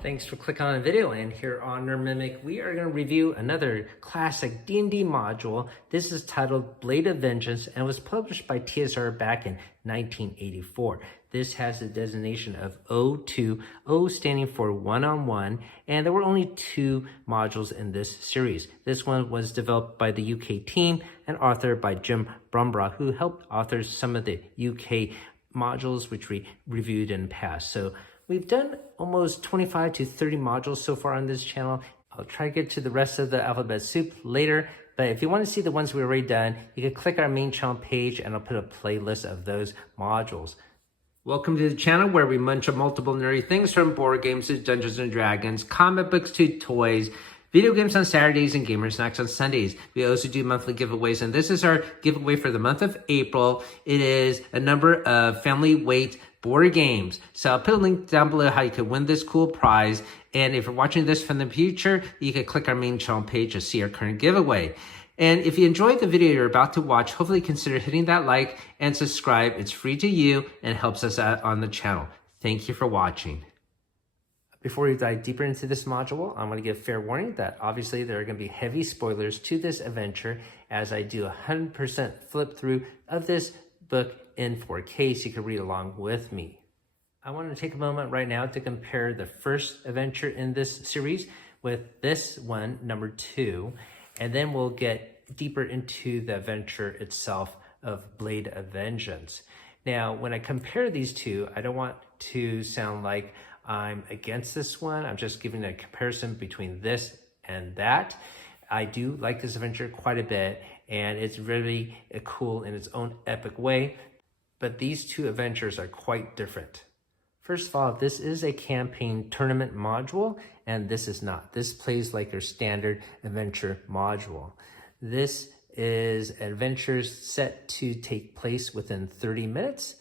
Thanks for clicking on the video, and here on Nerd Mimic, we are going to review another classic D&D module. This is titled Blade of Vengeance and was published by TSR back in 1984. This has the designation of O2, O standing for one-on-one, and there were only 2 modules in this series. This one was developed by the UK team and authored by Jim Brumbrough, who helped author some of the UK modules which we reviewed in the past. So we've done almost 25 to 30 modules so far on this channel. I'll try to get to the rest of the alphabet soup later, but if you want to see the ones we've already done, you can click our main channel page and I'll put a playlist of those modules. Welcome to the channel where we munch on multiple nerdy things, from board games to Dungeons and Dragons, comic books to toys, video games on Saturdays, and gamer snacks on Sundays. We also do monthly giveaways, and this is our giveaway for the month of April. It is a number of family weight board games. So I'll put a link down below how you can win this cool prize. And if you're watching this from the future, you can click our main channel page to see our current giveaway. And if you enjoyed the video you're about to watch, hopefully consider hitting that like and subscribe. It's free to you and helps us out on the channel. Thank you for watching. Before we dive deeper into this module, I want to give fair warning that obviously there are going to be heavy spoilers to this adventure as I do 100% flip through of this book in 4K so you can read along with me. I want to take a moment right now to compare the first adventure in this series with this one, number 2, and then we'll get deeper into the adventure itself of Blade of Vengeance. Now, when I compare these two, I don't want to sound like I'm against this one. I'm just giving a comparison between this and that. I do like this adventure quite a bit, and it's really cool in its own epic way, but these two adventures are quite different. First of all, this is a campaign tournament module, and this is not. This plays like your standard adventure module. This is adventures set to take place within 30 minutes.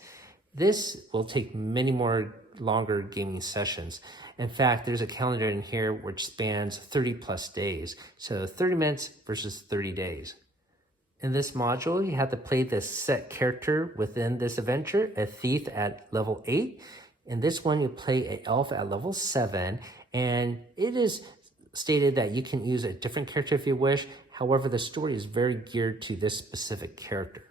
This will take many more longer gaming sessions. In fact, there's a calendar in here which spans 30 plus days. So 30 minutes versus 30 days. In this module, you have to play this set character within this adventure, a thief at level 8. In this one, you play an elf at level 7, and it is stated that you can use a different character if you wish. However, the story is very geared to this specific character.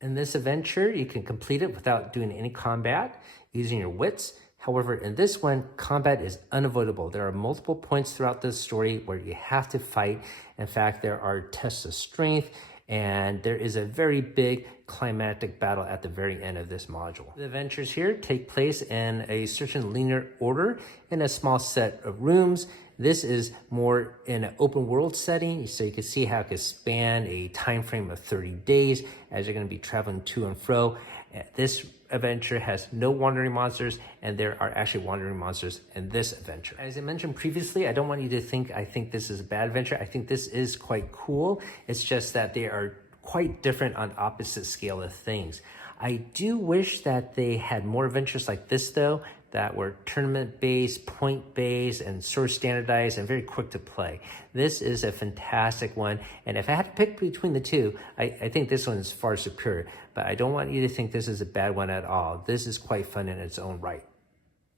In this adventure, you can complete it without doing any combat, using your wits. However, in this one, combat is unavoidable. There are multiple points throughout this story where you have to fight. In fact, there are tests of strength, and there is a very big climactic battle at the very end of this module. The adventures here take place in a certain linear order in a small set of rooms. This is more in an open world setting, so you can see how it can span a time frame of 30 days as you're going to be traveling to and fro. This adventure has no wandering monsters, and there are actually wandering monsters in this adventure. As I mentioned previously, I don't want you to think I think this is a bad adventure. I think this is quite cool. It's just that they are quite different on opposite scale of things. I do wish that they had more adventures like this though, that were tournament-based, point-based, and sort of standardized and very quick to play. This is a fantastic one, and if I had to pick between the two, I think this one is far superior, but I don't want you to think this is a bad one at all. This is quite fun in its own right.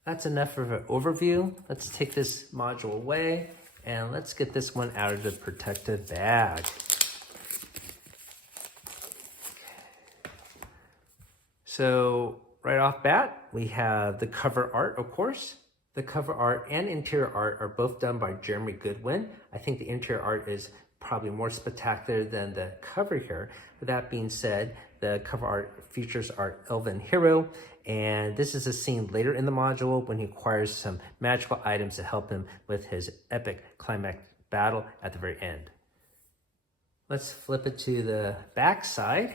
That's enough of an overview. Let's take this module away, and let's get this one out of the protective bag. So, right off bat, we have the cover art, of course. The cover art and interior art are both done by Jeremy Goodwin. I think the interior art is probably more spectacular than the cover here. With that being said, the cover art features our elven hero, and this is a scene later in the module when he acquires some magical items to help him with his epic climax battle at the very end. Let's flip it to the back side.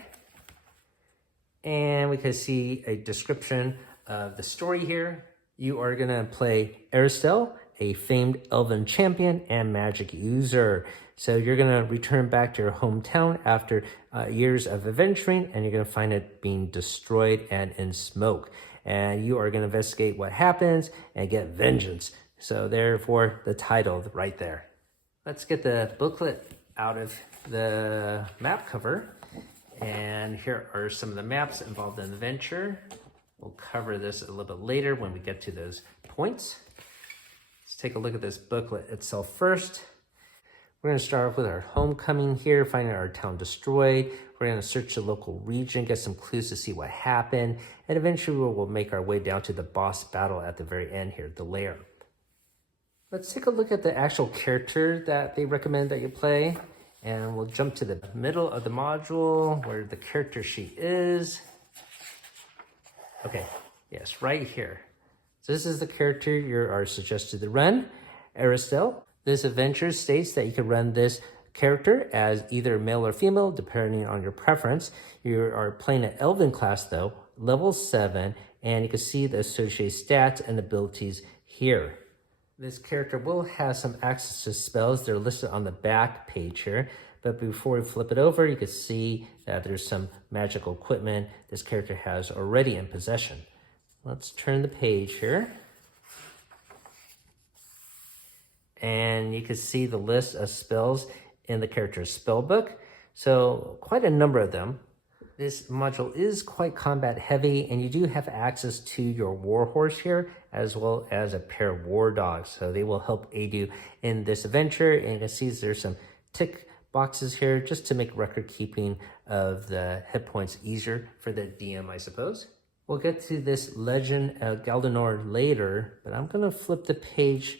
And we can see a description of the story here. You are going to play Aristel, a famed elven champion and magic user. So you're going to return back to your hometown after years of adventuring, and you're going to find it being destroyed and in smoke. And you are going to investigate what happens and get vengeance. So therefore, the title right there. Let's get the booklet out of the map cover. And here are some of the maps involved in the venture. We'll cover this a little bit later when we get to those points. Let's take a look at this booklet itself first. We're going to start off with our homecoming here, finding our town destroyed. We're going to search the local region, get some clues to see what happened, and eventually we'll make our way down to the boss battle at the very end here, the lair. Let's take a look at the actual character that they recommend that you play, and we'll jump to the middle of the module where the character sheet is. Okay, yes, right here. So this is the character you are suggested to run, Aristel. This adventure states that you can run this character as either male or female, depending on your preference. You are playing an Elven class though, level 7, and you can see the associated stats and abilities here. This character will have some access to spells. They're listed on the back page here. But before we flip it over, you can see that there's some magical equipment this character has already in possession. Let's turn the page here. And you can see the list of spells in the character's spell book. So quite a number of them. This module is quite combat heavy, and you do have access to your warhorse here, as well as a pair of war dogs. So they will help aid you in this adventure. And you can see there's some tick boxes here just to make record keeping of the hit points easier for the DM, I suppose. We'll get to this Legend of Galdinor later, but I'm going to flip the page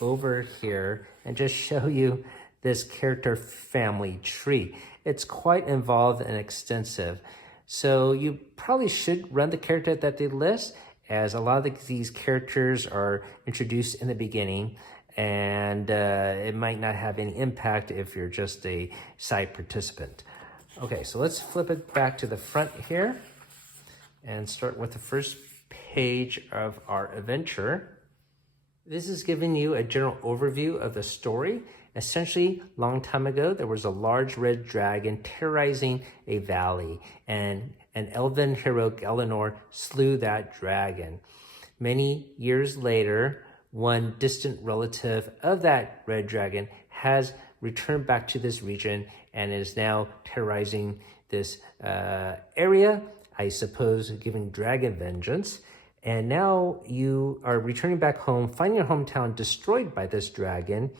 over here and just show you this character family tree. It's quite involved and extensive. So you probably should run the character that they list, as a lot of these characters are introduced in the beginning, and it might not have any impact if you're just a side participant. Okay, so let's flip it back to the front here and start with the first page of our adventure. This is giving you a general overview of the story. Essentially, long time ago, there was a large red dragon terrorizing a valley, and an elven hero, Galdinor, slew that dragon. Many years later, one distant relative of that red dragon has returned back to this region and is now terrorizing this area, I suppose giving dragon vengeance. And now you are returning back home, finding your hometown destroyed by this dragon,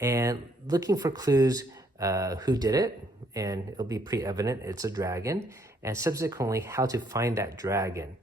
and looking for clues who did it, and it'll be pretty evident it's a dragon, and subsequently how to find that dragon.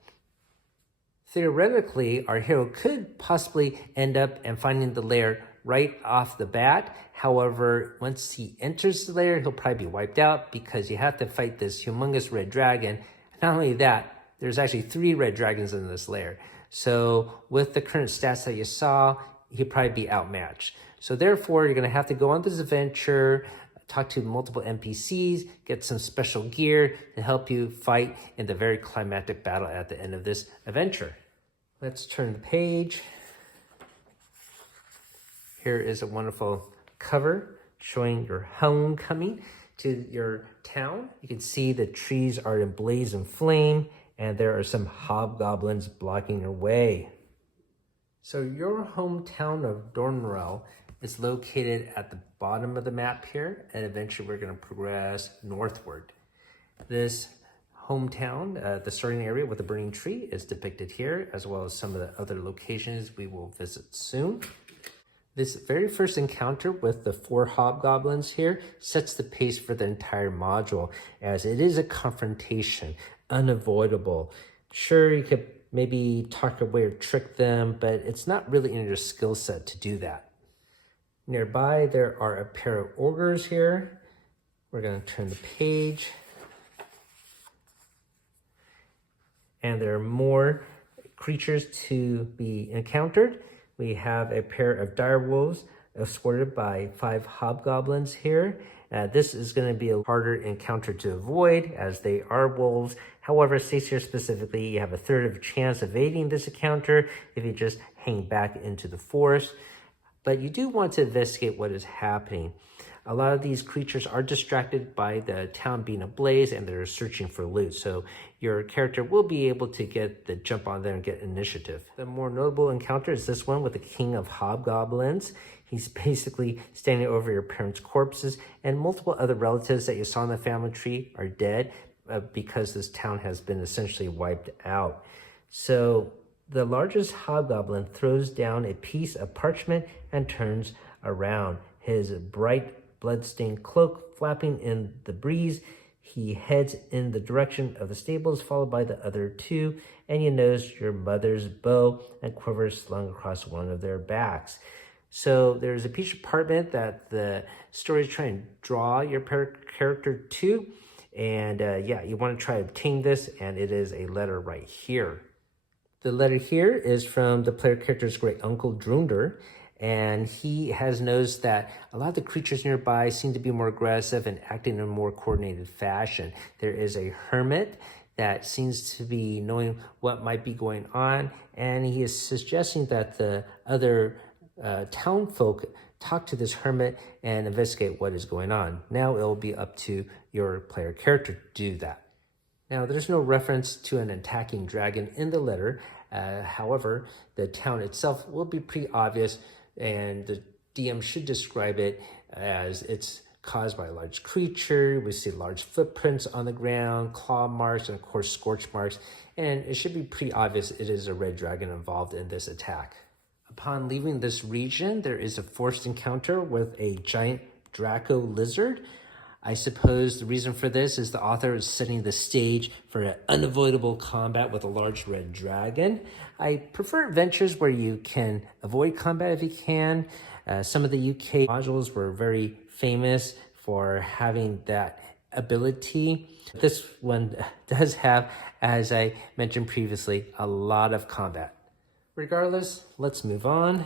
Theoretically, our hero could possibly end up and finding the lair right off the bat. However, once he enters the lair, he'll probably be wiped out because you have to fight this humongous red dragon. Not only that, there's actually 3 red dragons in this lair. So with the current stats that you saw, he'd probably be outmatched. So therefore, you're going to have to go on this adventure, talk to multiple NPCs, get some special gear to help you fight in the very climactic battle at the end of this adventure. Let's turn the page. Here is a wonderful cover showing your homecoming to your town. You can see the trees are in blaze and flame, and there are some hobgoblins blocking your way. So your hometown of Dornrell is located at the bottom of the map here, and eventually we're going to progress northward. This hometown, the starting area with the burning tree, is depicted here, as well as some of the other locations we will visit soon. This very first encounter with the 4 hobgoblins here sets the pace for the entire module, as it is a confrontation, unavoidable. Sure, you could maybe talk your way or trick them, but it's not really in your skill set to do that. Nearby, there are a pair of ogres here. We're going to turn the page. And there are more creatures to be encountered. We have a pair of direwolves escorted by 5 hobgoblins here. This is going to be a harder encounter to avoid, as they are wolves. However, it states here specifically you have a 1/3 of a chance of evading this encounter if you just hang back into the forest. But you do want to investigate what is happening. A lot of these creatures are distracted by the town being ablaze, and they're searching for loot. So your character will be able to get the jump on there and get initiative. The more notable encounter is this one with the King of Hobgoblins. He's basically standing over your parents' corpses, and multiple other relatives that you saw in the family tree are dead because this town has been essentially wiped out. So The largest hobgoblin throws down a piece of parchment and turns around, his bright blood-stained cloak flapping in the breeze. He heads in the direction of the stables, followed by the other two, and you notice your mother's bow and quiver slung across one of their backs. So there's a piece of parchment that the story is trying to draw your character to, and yeah, you want to try to obtain this, and it is a letter right here. The letter here is from the player character's great uncle Drunder, and he has noticed that a lot of the creatures nearby seem to be more aggressive and acting in a more coordinated fashion. There is a hermit that seems to be knowing what might be going on, and he is suggesting that the other town folk talk to this hermit and investigate what is going on. Now it will be up to your player character to do that. Now, there's no reference to an attacking dragon in the letter. However, the town itself will be pretty obvious, and the DM should describe it as it's caused by a large creature. We see large footprints on the ground, claw marks, and of course, scorch marks. And it should be pretty obvious it is a red dragon involved in this attack. Upon leaving this region, there is a forced encounter with a giant Draco lizard. I suppose the reason for this is the author is setting the stage for an unavoidable combat with a large red dragon. I prefer adventures where you can avoid combat if you can. Some of the UK modules were very famous for having that ability. This one does have, as I mentioned previously, a lot of combat. Regardless, let's move on.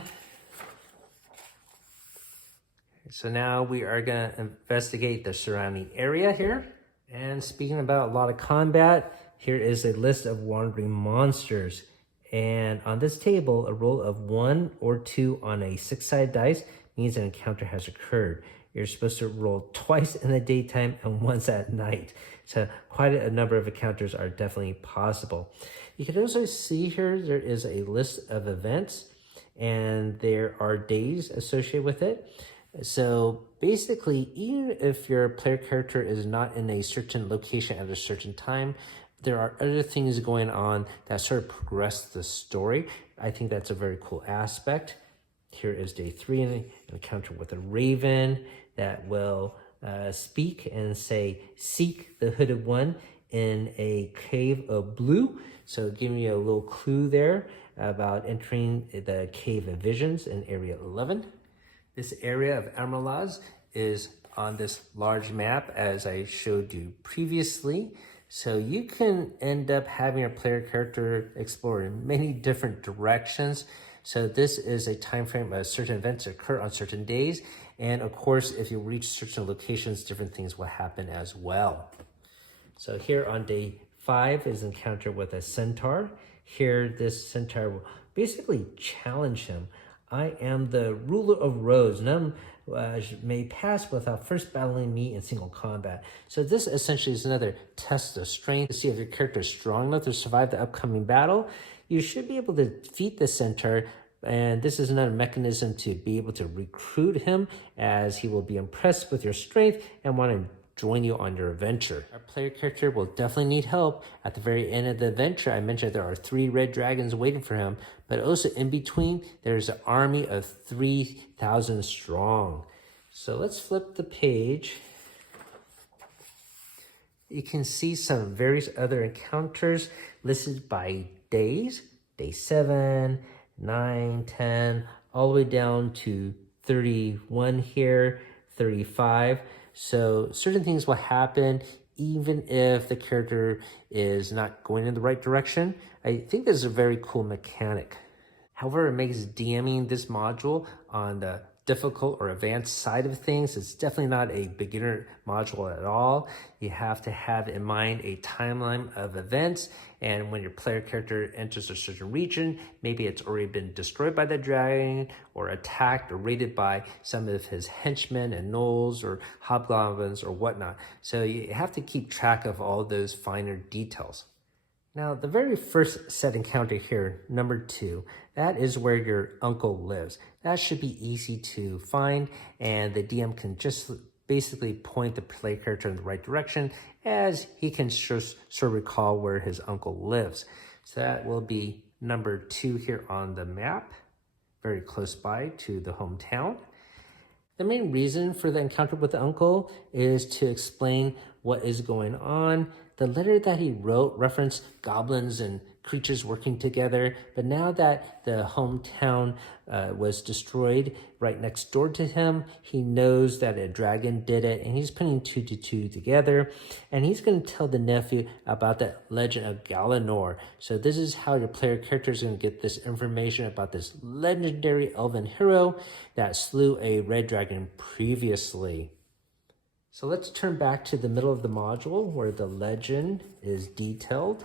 So now we are going to investigate the surrounding area here. And speaking about a lot of combat, here is a list of wandering monsters. And on this table, a roll of 1 or 2 on a 6-sided dice means an encounter has occurred. You're supposed to roll twice in the daytime and once at night. So quite a number of encounters are definitely possible. You can also see here there is a list of events, and there are days associated with it. So basically, even if your player character is not in a certain location at a certain time, there are other things going on that sort of progress the story. I think that's a very cool aspect. Here is day 3, an encounter with a raven that will speak and say, "Seek the hooded one in a cave of blue." So giving you a little clue there about entering the Cave of Visions in Area 11. This area of Amarlaz is on this large map, as I showed you previously. So you can end up having your player character explore in many different directions. So this is a time frame of certain events occur on certain days. And of course, if you reach certain locations, different things will happen as well. So here on day 5 is encounter with a centaur. Here, this centaur will basically challenge him. "I am the ruler of roads. None may pass without first battling me in single combat." So this essentially is another test of strength to see if your character is strong enough to survive the upcoming battle. You should be able to defeat the centaur, and this is another mechanism to be able to recruit him, as he will be impressed with your strength and want to join you on your adventure. Our player character will definitely need help. At the very end of the adventure, I mentioned there are 3 red dragons waiting for him, but also in between, there's an army of 3,000 strong. So let's flip the page. You can see some various other encounters listed by days. Day 7, 9, 10, all the way down to 31 here, 35. So certain things will happen even if the character is not going in the right direction. I think this is a very cool mechanic. However, it makes DMing this module on the difficult or advanced side of things. It's definitely not a beginner module at all. You have to have in mind a timeline of events, and when your player character enters a certain region, maybe it's already been destroyed by the dragon or attacked or raided by some of his henchmen and gnolls or hobgoblins or whatnot. So you have to keep track of all those finer details. Now, the very first set encounter here, number 2, that is where your uncle lives. That should be easy to find, and the DM can just basically point the player character in the right direction, as he can sort of recall where his uncle lives. So that will be number 2 here on the map, very close by to the hometown. The main reason for the encounter with the uncle is to explain what is going on. The letter that he wrote referenced goblins and creatures working together, but now that the hometown was destroyed right next door to him, he knows that a dragon did it, and he's putting 2 to 2 together, and he's going to tell the nephew about the legend of Galanor. So this is how your player character is going to get this information about this legendary elven hero that slew a red dragon previously. So let's turn back to the middle of the module where the legend is detailed.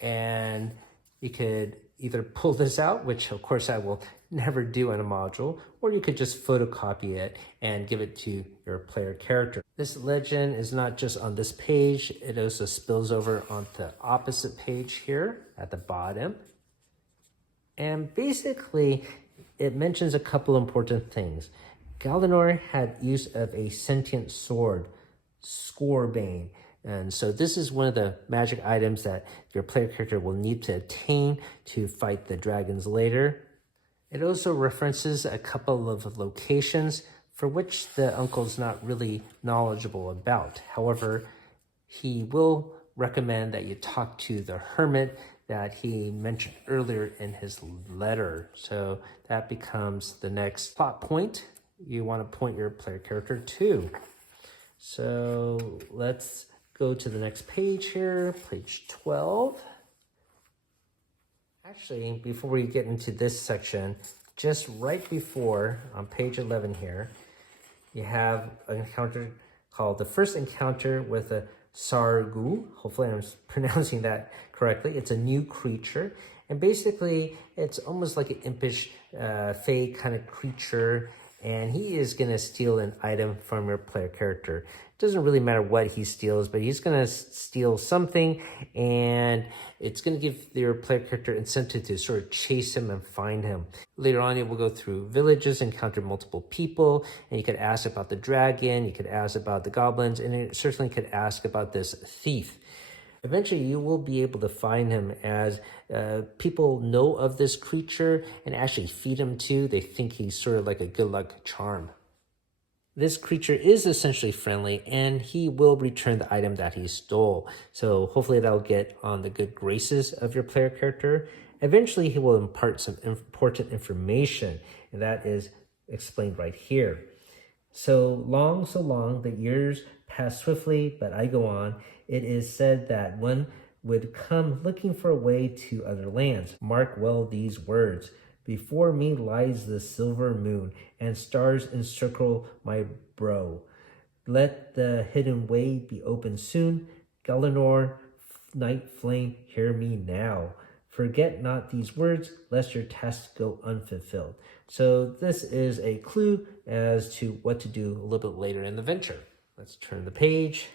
And you could either pull this out, which of course I will never do in a module, or you could just photocopy it and give it to your player character. This legend is not just on this page, it also spills over on the opposite page here at the bottom. And basically, it mentions a couple important things. Galanor had use of a sentient sword, Scorbane. And so this is one of the magic items that your player character will need to attain to fight the dragons later. It also references a couple of locations for which the uncle's not really knowledgeable about. However, he will recommend that you talk to the hermit that he mentioned earlier in his letter. So that becomes the next plot point you want to point your player character to. So let's go to the next page here, page 12. Actually, before we get into this section, just right before, on page 11 here, you have an encounter called the first encounter with a Sargu. Hopefully I'm pronouncing that correctly. It's a new creature. And basically, it's almost like an impish, fae kind of creature. And he is going to steal an item from your player character. It doesn't really matter what he steals, but he's going to steal something, and it's going to give your player character incentive to sort of chase him and find him. Later on, you will go through villages, encounter multiple people, and you could ask about the dragon, you could ask about the goblins, and you certainly could ask about this thief. Eventually, you will be able to find him as people know of this creature and actually feed him too. They think he's sort of like a good luck charm. This creature is essentially friendly, and he will return the item that he stole. So hopefully that'll get on the good graces of your player character. Eventually, he will impart some important information, and that is explained right here. So long, the years pass swiftly, but I go on. It is said that one would come looking for a way to other lands. Mark well these words. Before me lies the silver moon, and stars encircle my brow. Let the hidden way be open soon. Galanor, night flame, hear me now. Forget not these words, lest your tasks go unfulfilled. So this is a clue as to what to do a little bit later in the venture. Let's turn the page.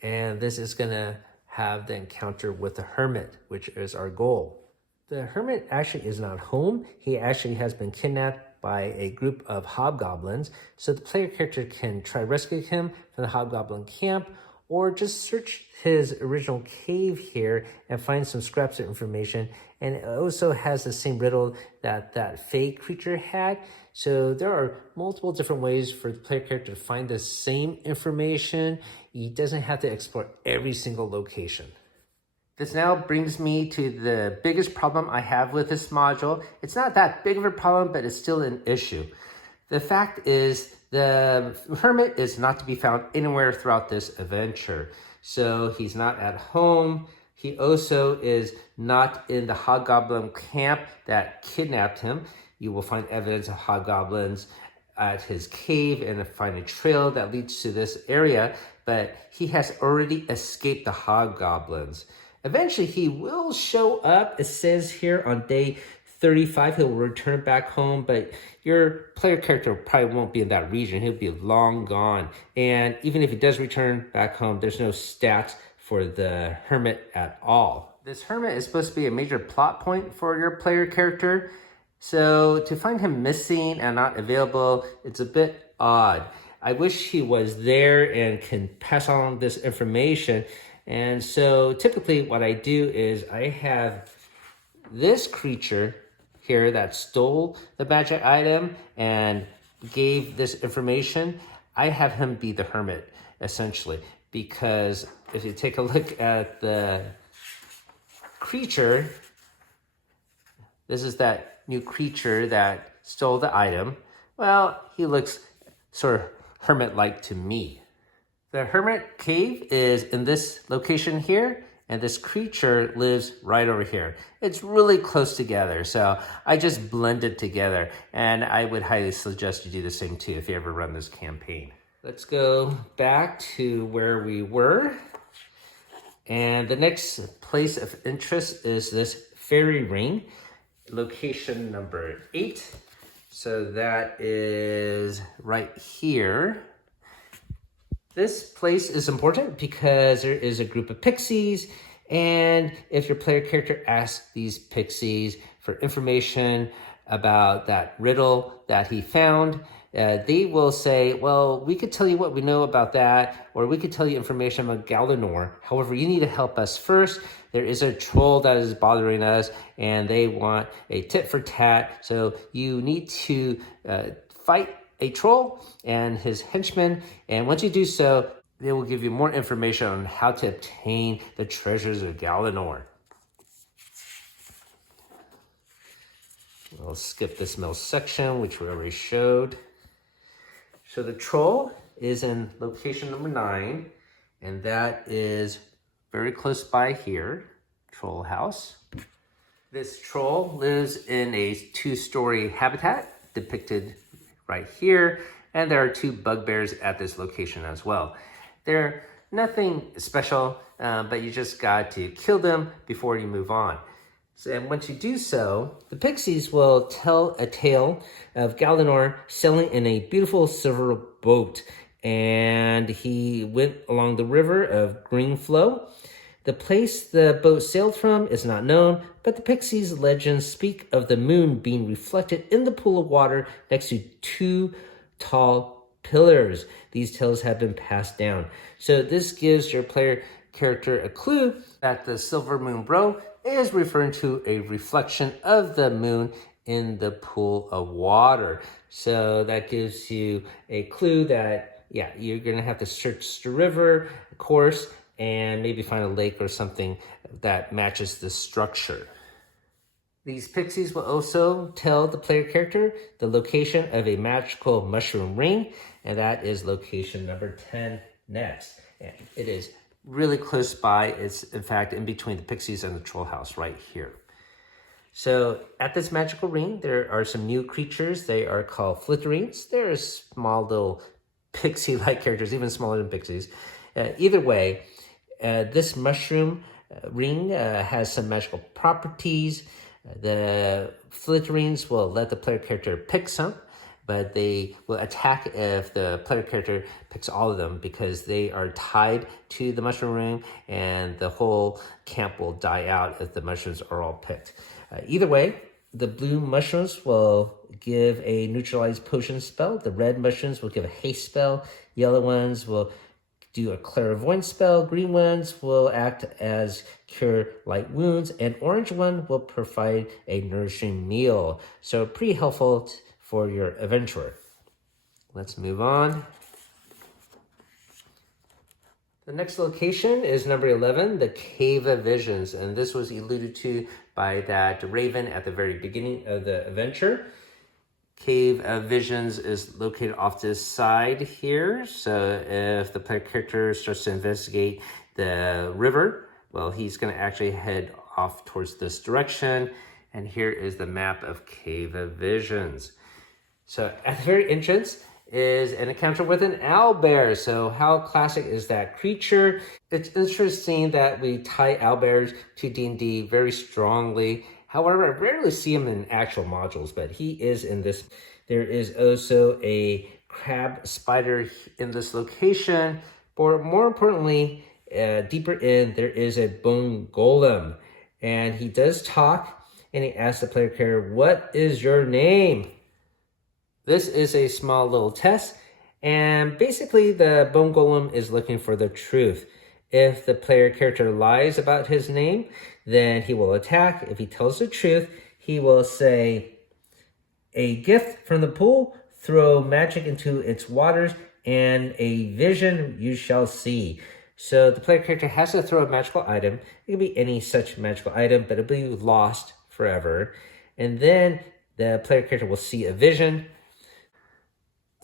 And this is going to have the encounter with the hermit, which is our goal. The hermit actually is not home. He actually has been kidnapped by a group of hobgoblins. So the player character can try rescue him from the hobgoblin camp, or just search his original cave here and find some scraps of information. And it also has the same riddle that that fae creature had. So there are multiple different ways for the player character to find the same information. He doesn't have to explore every single location. This now brings me to the biggest problem I have with this module. It's not that big of a problem, but it's still an issue. The fact is, the hermit is not to be found anywhere throughout this adventure. So he's not at home. He also is not in the hobgoblin camp that kidnapped him. You will find evidence of hobgoblins at his cave and find a trail that leads to this area, but he has already escaped the hobgoblins. Eventually, he will show up. It says here on day 35, he'll return back home, but your player character probably won't be in that region. He'll be long gone. And even if he does return back home, there's no stats for the hermit at all. This hermit is supposed to be a major plot point for your player character. So to find him missing and not available, it's a bit odd. I wish he was there and can pass on this information. And so typically what I do is I have this creature here that stole the magic item and gave this information. I have him be the hermit, essentially, because if you take a look at the creature, this is that new creature that stole the item. Well, he looks sort of hermit-like to me. The hermit cave is in this location here, and this creature lives right over here. It's really close together, so I just blend it together, and I would highly suggest you do the same too if you ever run this campaign. Let's go back to where we were. And the next place of interest is this fairy ring, location number 8. So that is right here. This place is important because there is a group of pixies, and if your player character asks these pixies for information about that riddle that he found, they will say, well, we could tell you what we know about that, or we could tell you information about Galanor. However, you need to help us first. There is a troll that is bothering us, and they want a tit for tat. So you need to fight a troll and his henchmen, and once you do so, they will give you more information on how to obtain the treasures of Galanor. We'll skip this middle section, which we already showed. So the troll is in location number 9, and that is very close by here, troll house. This troll lives in a 2-story habitat depicted right here, and there are 2 bugbears at this location as well. They're nothing special, but you just got to kill them before you move on. So, and once you do so, the pixies will tell a tale of Galanor sailing in a beautiful silver boat, and he went along the river of Green Flow. The place the boat sailed from is not known, but the pixies' legends speak of the moon being reflected in the pool of water next to 2 tall pillars. These tales have been passed down. So this gives your player character a clue that the silver moon bro is referring to a reflection of the moon in the pool of water. So that gives you a clue that, yeah, you're going to have to search the river course and maybe find a lake or something that matches the structure. These pixies will also tell the player character the location of a magical mushroom ring, and that is location number 10 next. And it is really close by. It's, in fact, in between the pixies and the troll house right here. So at this magical ring, there are some new creatures. They are called flitterings. They're small little pixie-like characters, even smaller than pixies. Either way, this mushroom ring has some magical properties. The flitterings will let the player character pick some, but they will attack if the player character picks all of them because they are tied to the mushroom ring, and the whole camp will die out if the mushrooms are all picked. Either way, the blue mushrooms will give a neutralized potion spell. The red mushrooms will give a haste spell. Yellow ones will do a clairvoyance spell. Green ones will act as cure light wounds, and orange one will provide a nourishing meal. So pretty helpful for your adventurer. Let's move on. The next location is number 11, the Cave of Visions, and this was alluded to by that raven at the very beginning of the adventure. Cave of Visions is located off this side here, so if the player character starts to investigate the river, well, he's going to actually head off towards this direction, and here is the map of Cave of Visions. So at the very entrance is an encounter with an owlbear. So how classic is that creature? It's interesting that we tie owlbears to D&D very strongly. However, I rarely see him in actual modules, but he is in this. There is also a crab spider in this location. But more importantly, deeper in, there is a bone golem. And he does talk, and he asks the player character, "What is your name?" This is a small little test, And basically, the bone golem is looking for the truth. If the player character lies about his name, then he will attack. If he tells the truth, he will say, a gift from the pool, throw magic into its waters, and a vision you shall see. So the player character has to throw a magical item. It can be any such magical item, but it'll be lost forever. And then the player character will see a vision.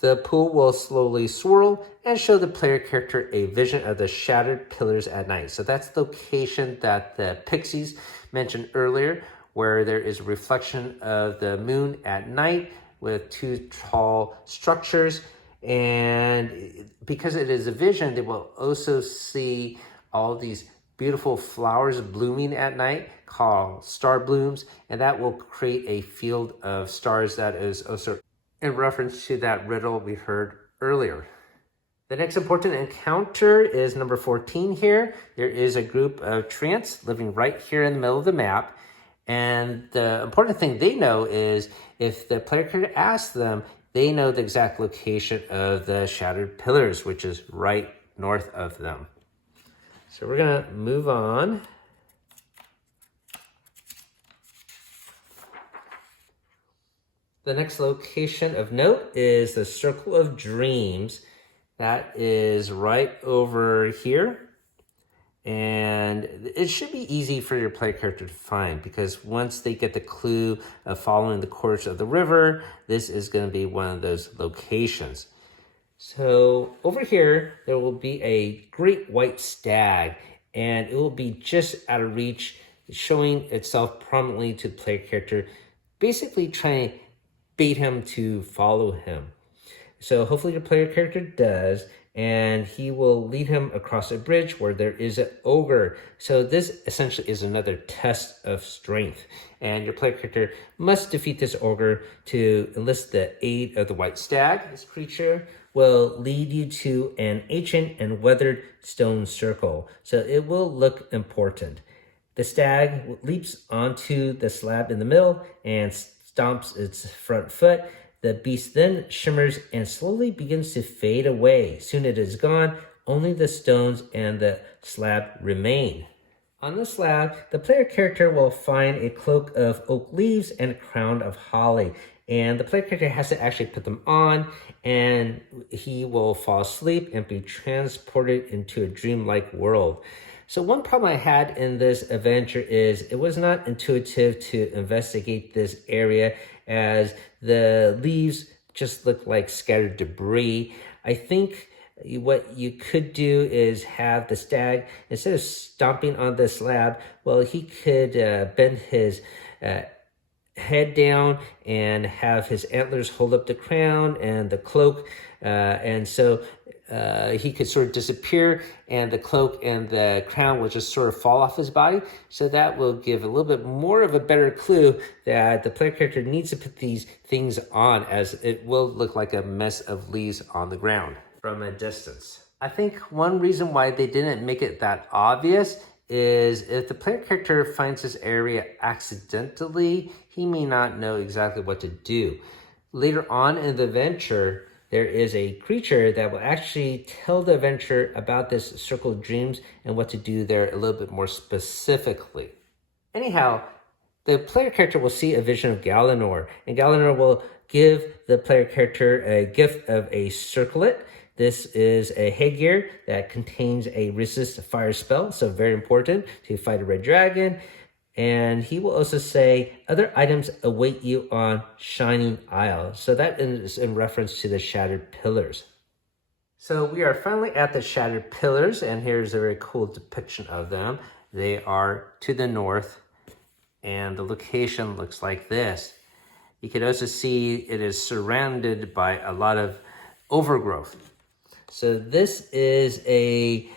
The pool will slowly swirl and show the player character a vision of the shattered pillars at night. So that's the location that the pixies mentioned earlier, where there is a reflection of the moon at night with two tall structures. And because it is a vision, they will also see all these beautiful flowers blooming at night called star blooms, and that will create a field of stars that is also in reference to that riddle we heard earlier. The next important encounter is number 14 here. There is a group of treants living right here in the middle of the map. And the important thing they know is if the player character asks them, they know the exact location of the shattered pillars, which is right north of them. So we're going to move on. The next location of note is the Circle of Dreams. That is right over here. And it should be easy for your player character to find, because once they get the clue of following the course of the river, this is going to be one of those locations. So over here, there will be a great white stag, and it will be just out of reach, showing itself prominently to the player character, basically trying to bait him to follow him. So hopefully your player character does, and he will lead him across a bridge where there is an ogre. So this essentially is another test of strength, and your player character must defeat this ogre to enlist the aid of the white stag. This creature will lead you to an ancient and weathered stone circle, so it will look important. The stag leaps onto the slab in the middle and stomps its front foot. The beast then shimmers and slowly begins to fade away. Soon it is gone. Only the stones and the slab remain. On the slab, the player character will find a cloak of oak leaves and a crown of holly. And the player character has to actually put them on, and he will fall asleep and be transported into a dreamlike world. So one problem I had in this adventure is it was not intuitive to investigate this area, as the leaves just look like scattered debris. I think what you could do is have the stag, instead of stomping on the slab, well, he could bend his head down and have his antlers hold up the crown and the cloak, and so he could sort of disappear, and the cloak and the crown will just sort of fall off his body. So that will give a little bit more of a better clue that the player character needs to put these things on, as it will look like a mess of leaves on the ground from a distance. I think one reason why they didn't make it that obvious is if the player character finds this area accidentally, he may not know exactly what to do. Later on in the adventure, there is a creature that will actually tell the adventurer about this Circle of Dreams and what to do there a little bit more specifically. Anyhow, the player character will see a vision of Galanor, and Galanor will give the player character a gift of a circlet. This is a headgear that contains a resist fire spell, so very important to fight a red dragon. And he will also say, other items await you on Shining Isle. So that is in reference to the Shattered Pillars. So we are finally at the Shattered Pillars, and here's a very cool depiction of them. They are to the north, and the location looks like this. You can also see it is surrounded by a lot of overgrowth. So this is a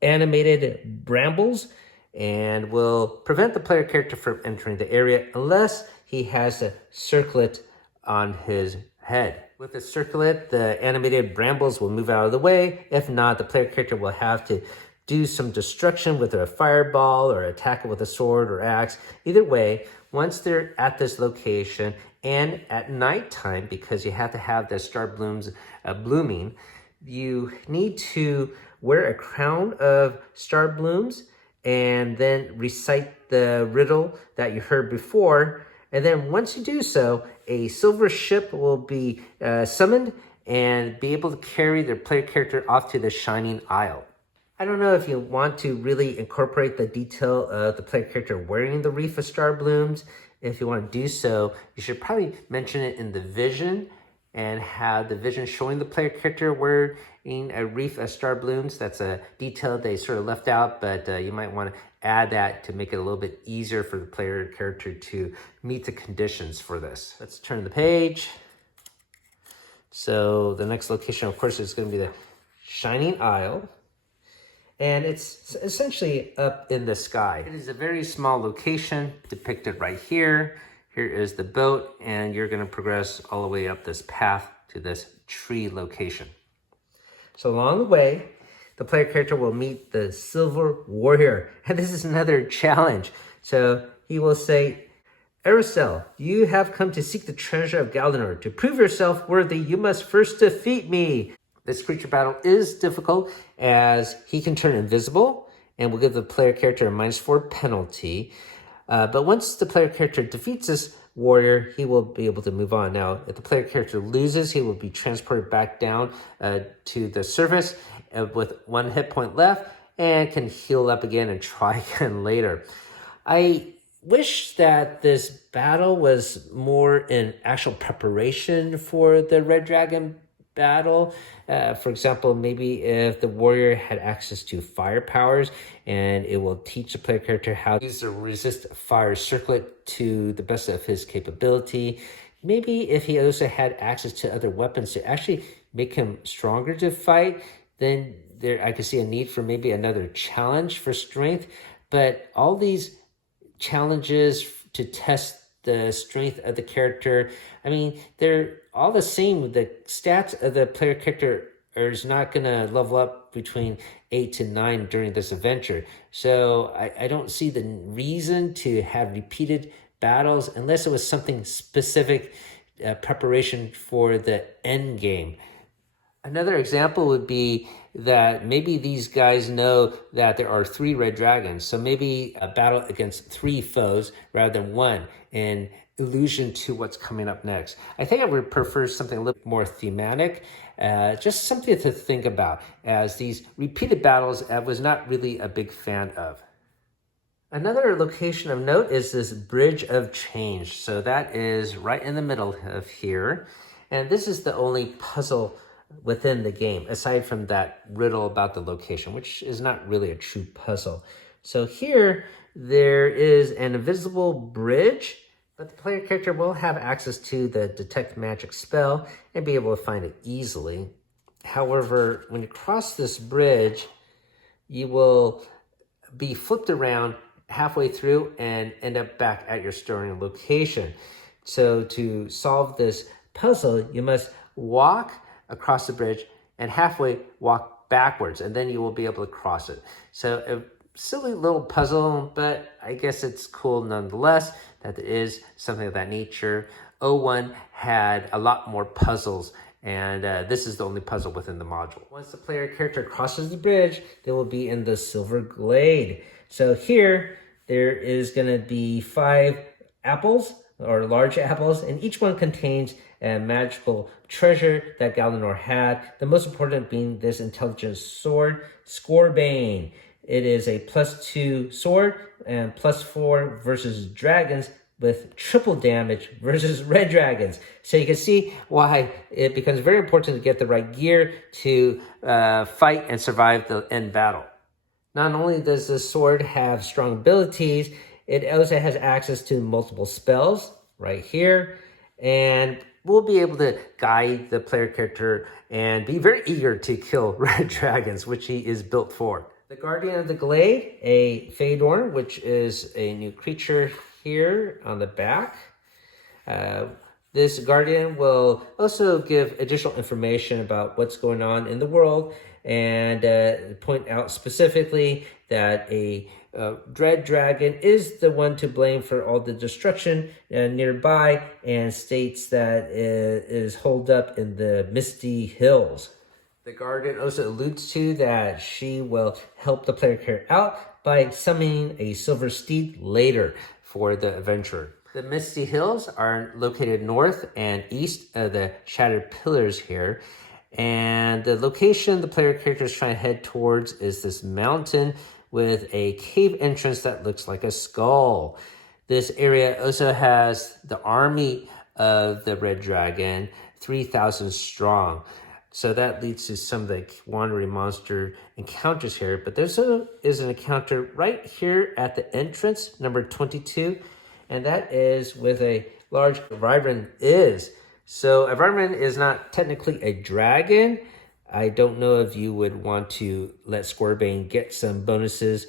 animated brambles, and will prevent the player character from entering the area unless he has a circlet on his head. With the circlet, the animated brambles will move out of the way. If not, the player character will have to do some destruction with a fireball or attack it with a sword or axe. Either way, once they're at this location and at nighttime, because you have to have the star blooms blooming, you need to wear a crown of star blooms and then recite the riddle that you heard before. And then once you do so, a silver ship will be summoned and be able to carry their player character off to the Shining Isle. I don't know if you want to really incorporate the detail of the player character wearing the wreath of star blooms. If you want to do so, you should probably mention it in the vision and have the vision showing the player character wearing a wreath of star blooms. That's a detail they sort of left out, but you might want to add that to make it a little bit easier for the player character to meet the conditions for this. Let's turn the page. So the next location, of course, is going to be the Shining Isle. And it's essentially up in the sky. It is a very small location depicted right here. Here is the boat, and you're going to progress all the way up this path to this tree location. So along the way, the player character will meet the Silver Warrior. And this is another challenge. So he will say, Aracel, you have come to seek the treasure of Galdinor. To prove yourself worthy, you must first defeat me. This creature battle is difficult as he can turn invisible and will give the player character a -4 penalty. But once the player character defeats this warrior, he will be able to move on. Now, if the player character loses, he will be transported back down to the surface with 1 hit point left and can heal up again and try again later. I wish that this battle was more in actual preparation for the Red Dragon battle. For example, maybe if the warrior had access to fire powers, and it will teach the player character how to use the resist fire circlet to the best of his capability. Maybe if he also had access to other weapons to actually make him stronger to fight, then I could see a need for maybe another challenge for strength. But all these challenges to test the strength of the character, I mean, they're all the same. The stats of the player character is not going to level up between 8 to 9 during this adventure. So I don't see the reason to have repeated battles unless it was something specific, preparation for the end game. Another example would be that maybe these guys know that there are 3 red dragons. So maybe a battle against 3 foes rather than 1 in allusion to what's coming up next. I think I would prefer something a little more thematic, just something to think about, as these repeated battles I was not really a big fan of. Another location of note is this Bridge of Change. So that is right in the middle of here. And this is the only puzzle within the game, aside from that riddle about the location, which is not really a true puzzle. So here, there is an invisible bridge, but the player character will have access to the Detect Magic spell and be able to find it easily. However, when you cross this bridge, you will be flipped around halfway through and end up back at your starting location. So to solve this puzzle, you must walk across the bridge and halfway walk backwards, and then you will be able to cross it. So a silly little puzzle, but I guess it's cool nonetheless that there is something of that nature. O1 had a lot more puzzles, and this is the only puzzle within the module. Once the player character crosses the bridge, they will be in the Silver Glade. So here, there is going to be 5 apples, or large apples, and each one contains a magical treasure that Galdinor had. The most important being this intelligence sword, Scorbane. It is a +2 sword and +4 versus dragons with triple damage versus red dragons. So you can see why it becomes very important to get the right gear to fight and survive the end battle. Not only does the sword have strong abilities, it also has access to multiple spells right here, and we'll be able to guide the player character and be very eager to kill red dragons, which he is built for. The Guardian of the Glade, a Fëanor, which is a new creature here on the back. This Guardian will also give additional information about what's going on in the world and point out specifically that a Dread Dragon is the one to blame for all the destruction nearby, and states that it is holed up in the Misty Hills. The Guardian also alludes to that she will help the player character out by summoning a silver steed later for the adventure. The Misty Hills are located north and east of the Shattered Pillars here. And the location the player character is trying to head towards is this mountain with a cave entrance that looks like a skull. This area also has the army of the Red Dragon, 3,000 strong. So that leads to some of the wandering monster encounters here. But there also is an encounter right here at the entrance, number 22. And that is with a large Wyvern is. So a Wyvern is not technically a dragon. I don't know if you would want to let Scorbane get some bonuses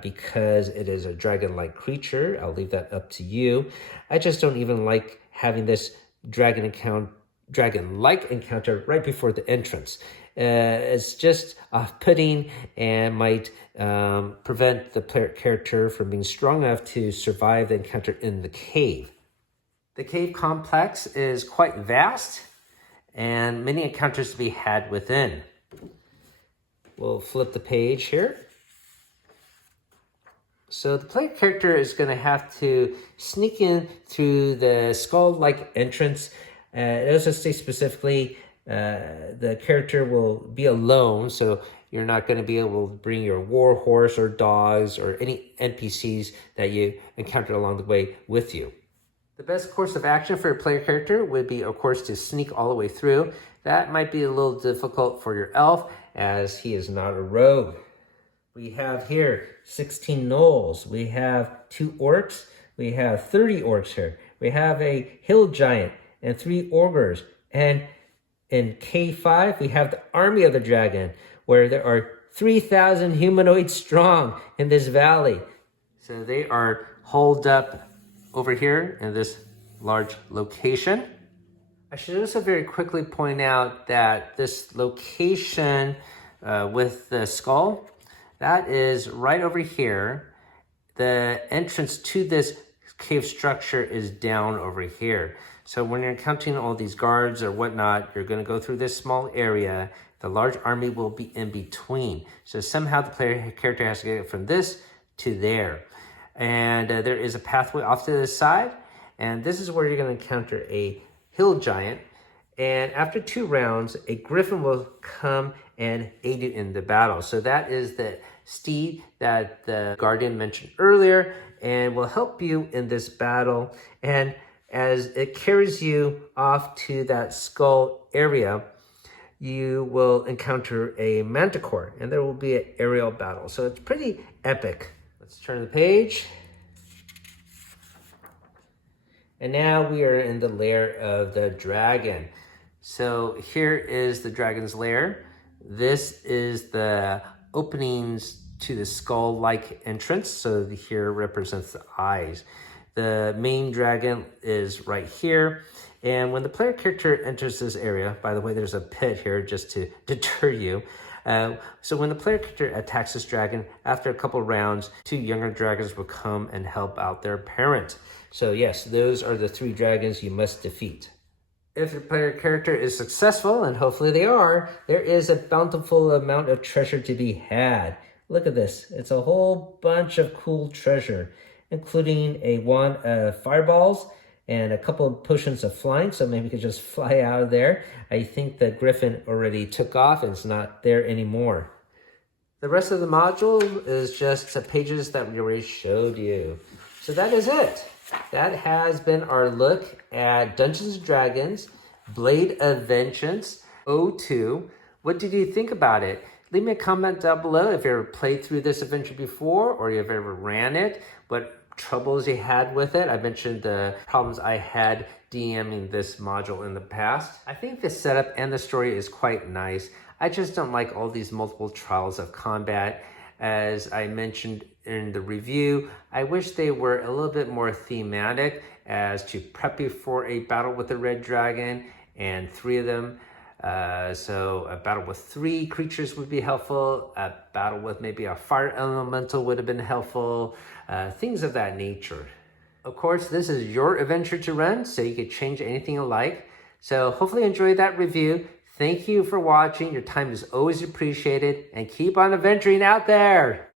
because it is a dragon-like creature. I'll leave that up to you. I just don't even like having this dragon-like encounter right before the entrance. It's just off-putting and might prevent the player character from being strong enough to survive the encounter in the cave. The cave complex is quite vast and many encounters to be had within. We'll flip the page here. So the player character is going to have to sneak in through the skull-like entrance. It also states specifically the character will be alone, so you're not going to be able to bring your war horse or dogs or any NPCs that you encounter along the way with you. The best course of action for a player character would be, of course, to sneak all the way through. That might be a little difficult for your elf, as he is not a rogue. We have here 16 gnolls. We have 2 orcs. We have 30 orcs here. We have a hill giant and 3 ogres. And in K5, we have the army of the dragon, where there are 3,000 humanoids strong in this valley. So they are holed up over here in this large location. I should also very quickly point out that this location with the skull, that is right over here. The entrance to this cave structure is down over here. So when you're encountering all these guards or whatnot, you're going to go through this small area. The large army will be in between. So somehow the player character has to get from this to there. And there is a pathway off to the side. And this is where you're going to encounter a hill giant. And after 2 rounds, a griffin will come and aid you in the battle. So that is the steed that the Guardian mentioned earlier and will help you in this battle. And as it carries you off to that skull area, you will encounter a manticore and there will be an aerial battle. So it's pretty epic. Let's turn the page. And now we are in the lair of the dragon. So here is the dragon's lair. This is the openings to the skull-like entrance. So here represents the eyes. The main dragon is right here. And when the player character enters this area, by the way, there's a pit here just to deter you. So when the player character attacks this dragon, after a couple rounds, 2 younger dragons will come and help out their parent. So yes, those are the 3 dragons you must defeat. If your player character is successful, and hopefully they are, there is a bountiful amount of treasure to be had. Look at this. It's a whole bunch of cool treasure, including a wand of fireballs, and a couple of potions of flying, so maybe we could just fly out of there. I think the griffin already took off and it's not there anymore. The rest of the module is just pages that we already showed you. So that is it. That has been our look at Dungeons & Dragons, Blade of Vengeance 02. What did you think about it? Leave me a comment down below if you ever played through this adventure before or you've ever ran it, what troubles you had with it. I mentioned the problems I had DMing this module in the past. I think the setup and the story is quite nice. I just don't like all these multiple trials of combat. As I mentioned in the review, I wish they were a little bit more thematic as to prep you for a battle with the Red Dragon and 3 of them. So a battle with 3 creatures would be helpful. A battle with maybe a fire elemental would have been helpful. Things of that nature. Of course, this is your adventure to run, so you could change anything you like. So hopefully you enjoyed that review. Thank you for watching. Your time is always appreciated, and keep on adventuring out there.